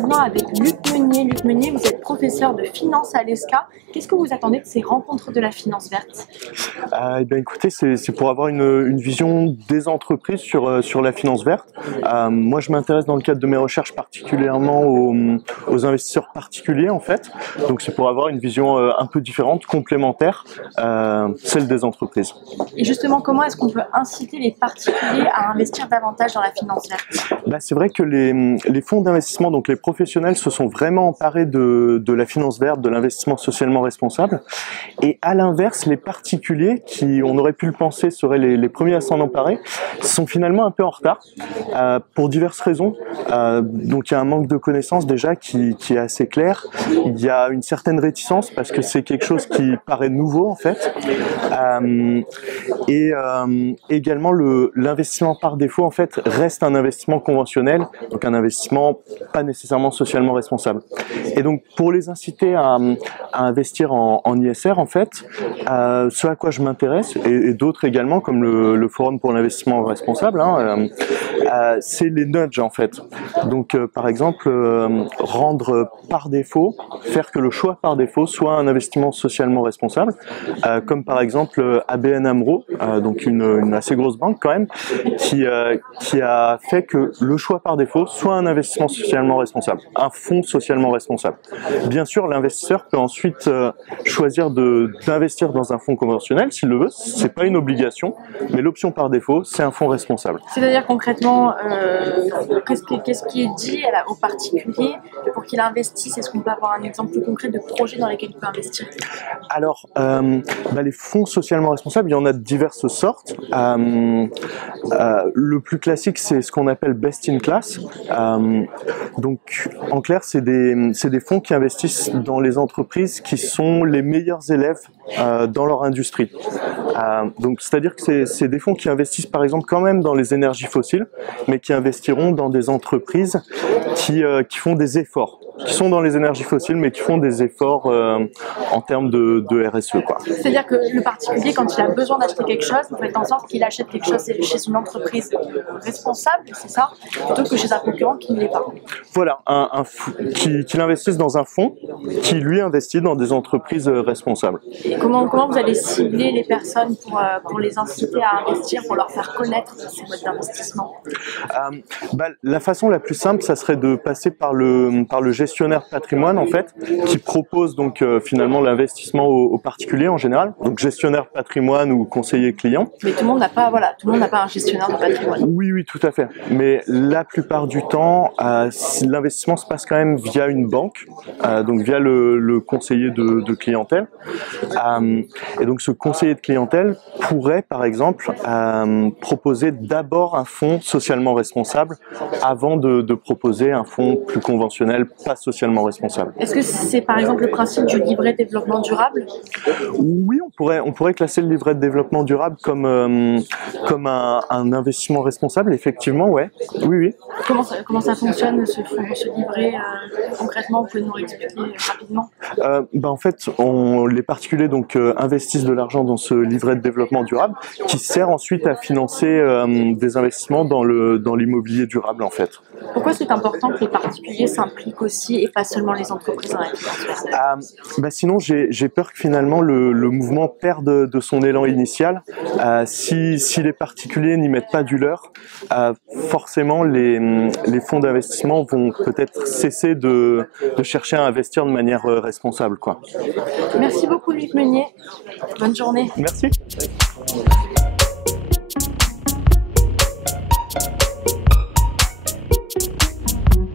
maintenant avec Luc Meunier. Luc Meunier, vous êtes professeur de finance à l'ESCA. Qu'est-ce que vous attendez de ces rencontres de la finance verte? Eh bien, écoutez, c'est pour avoir une vision des entreprises sur la finance verte. Moi, je m'intéresse dans le cadre de mes recherches particulièrement aux investisseurs particuliers, en fait. Donc, c'est pour avoir une vision un peu différente, complémentaire, celle des entreprises. Et justement, comment est-ce qu'on peut inciter les particuliers à investir davantage dans la finance verte? C'est vrai que les fonds d'investissement, donc les professionnels, se sont vraiment emparés de la finance verte, de l'investissement socialement responsable. Et à l'inverse, les particuliers, qui, on aurait pu le penser, seraient les premiers à s'en emparer, sont finalement un peu en retard, pour diverses raisons. Donc il y a un manque de connaissances déjà qui est assez clair. Il y a une certaine réticence parce que c'est quelque chose qui paraît nouveau en fait. Également l'investissement par défaut en fait reste un investissement conventionnel, donc un investissement pas nécessairement socialement responsable. Et donc pour les inciter à investir en ISR en fait, ce à quoi je m'intéresse et d'autres également comme le Forum pour l'investissement responsable, c'est les nudges en fait. Donc par exemple rendre par défaut, faire que le choix par défaut soit un investissement socialement responsable, comme par exemple ABN AMRO, donc une assez grosse banque quand même, qui a fait que le choix par défaut soit un investissement socialement responsable, un fonds socialement responsable. Bien sûr, l'investisseur peut ensuite choisir d'investir dans un fonds conventionnel s'il le veut, c'est pas une obligation, mais l'option par défaut, c'est un fonds responsable. C'est-à-dire concrètement, qu'est-ce qui est dit aux particuliers pour qu'il investisse? Est-ce qu'on peut avoir un exemple plus concret de projet dans lesquels il peut investir? Alors, les fonds socialement responsables, il y en a de diverses sortes. Le plus classique, c'est ce qu'on appelle best in class. Donc, en clair, c'est des fonds qui investissent dans les entreprises qui sont les meilleurs élèves dans leur industrie. Donc, c'est-à-dire que c'est des fonds qui investissent par exemple quand même dans les énergies fossiles, mais qui investiront dans des entreprises qui font des efforts, qui sont dans les énergies fossiles, mais qui font des efforts en termes de RSE, quoi. C'est-à-dire que le particulier, quand il a besoin d'acheter quelque chose, vous faites en sorte qu'il achète quelque chose chez une entreprise responsable, c'est ça, plutôt que chez un concurrent qui ne l'est pas. Voilà, qu'il investisse dans un fonds qui, lui, investit dans des entreprises responsables. Et comment vous allez cibler les personnes pour les inciter à investir, pour leur faire connaître ces modes d'investissement? La façon la plus simple, ça serait de passer par le gestionnaire de patrimoine, en fait, qui propose donc finalement l'investissement aux particuliers en général, donc gestionnaire de patrimoine ou conseiller client. Mais tout le monde n'a pas, un gestionnaire de patrimoine. Oui, tout à fait. Mais la plupart du temps, l'investissement se passe quand même via une banque, donc via le conseiller de clientèle. Et donc ce conseiller de clientèle pourrait, par exemple, proposer d'abord un fonds socialement responsable avant de proposer un fonds plus conventionnel, pas socialement responsable. Est-ce que c'est par exemple le principe du livret de développement durable? Oui, on pourrait classer le livret de développement durable comme un investissement responsable, effectivement, ouais. Oui. Comment ça fonctionne ce livret concrètement? Vous pouvez nous expliquer rapidement? En fait, les particuliers donc investissent de l'argent dans ce livret de développement durable qui sert ensuite à financer des investissements dans l'immobilier durable en fait. Pourquoi c'est important que les particuliers s'impliquent aussi et pas seulement les entreprises dans la finance verte? Sinon, j'ai peur que finalement le mouvement perde de son élan initial. Si les particuliers n'y mettent pas du leur, forcément les fonds d'investissement vont peut-être cesser de chercher à investir de manière responsable, quoi. Merci beaucoup Luc Meunier. Bonne journée. Merci.